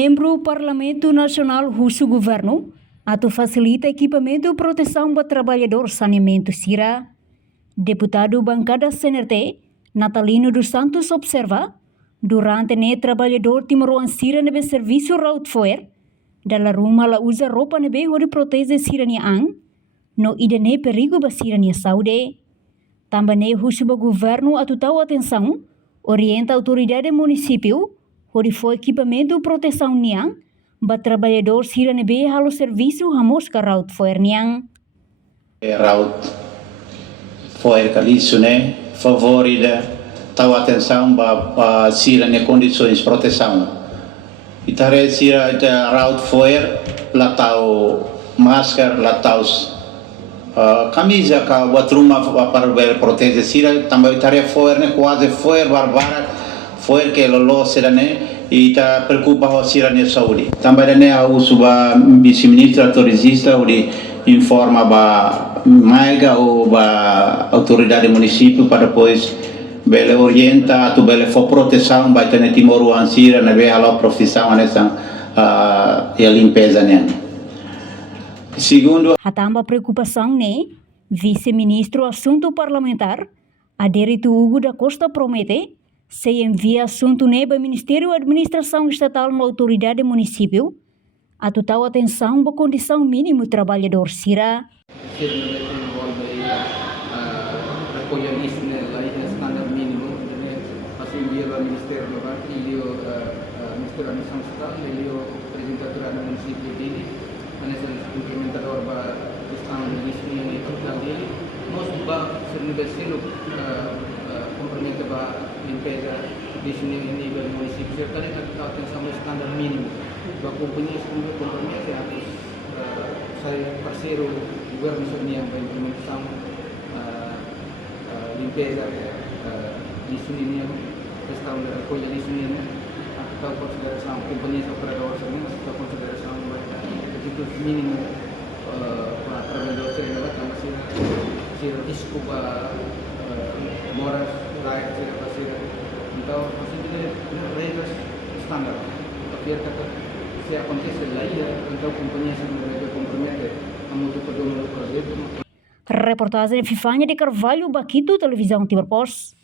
Membro Parlamento Nacional Russo Governo atau facilita equipamento proteção para trabalhador saneamento Sira. Deputado Bancada CNRT Natalino dos Santos observa durante ne trabalhador timoruan Sira nebe serviço Routfoer dalam rumah la usa roupa nebe hori protege Sira ni ang no idene perigo ba Sira ni saude. Tambah ne Russo Governo atau tahu atenção orienta autoridade município hori foi equipamento proteção niang ba trabalhador Sira nebe halo serviço hamos ka Routfoer niang. Foi isso, né? Favorida, tahu atenção para Sira ne condições de proteção. Itare Sira Routfoer lá tahu masker, lá tahu camisa ka buat rumah para proteger Sira. Tambah itare foer ne quase foer barbara, foer que lolo Sira ne ita preocupa ho Sira ne saúde. Tambah ne au suba vice-ministro autorizista uri informa ba maiga ou ba autoridade município para depois bele orienta atau bele for proteção ba tene timoru ansira na be halo profissão nessa e a limpeza né. Segundo Hatamba preocupação ne vice-ministro assunto parlamentar Adérito Hugo da Costa promete se envia assunto ne ba Ministério Administração Estatal na autoridade município atau tahu atenção ba condição mínimo trabalhador Sira. Raccogliere standard minimo, pasti io al Ministero io Ministero Administrazione Statale, io presentatore al municipio di adesso implementatore ba standard di sini tadi most ba servizio compromette ba limpeza di sini ini del municipio cercare atau sama standar minimo ba companhia semua compromette harus saya parceiro governo yang implementação limpeza di sini questão da recolha di sini atau consideração companhia operador semua atau consideração itu mínimo para trabalhador sering dapat masih risiko para moras right masih então masih regras standar tapi kata se acontece lá então companhia sempre compromete a muito pedono do Reportagem Fifanya de Carvalho, Baquito, Televisão Timor Post.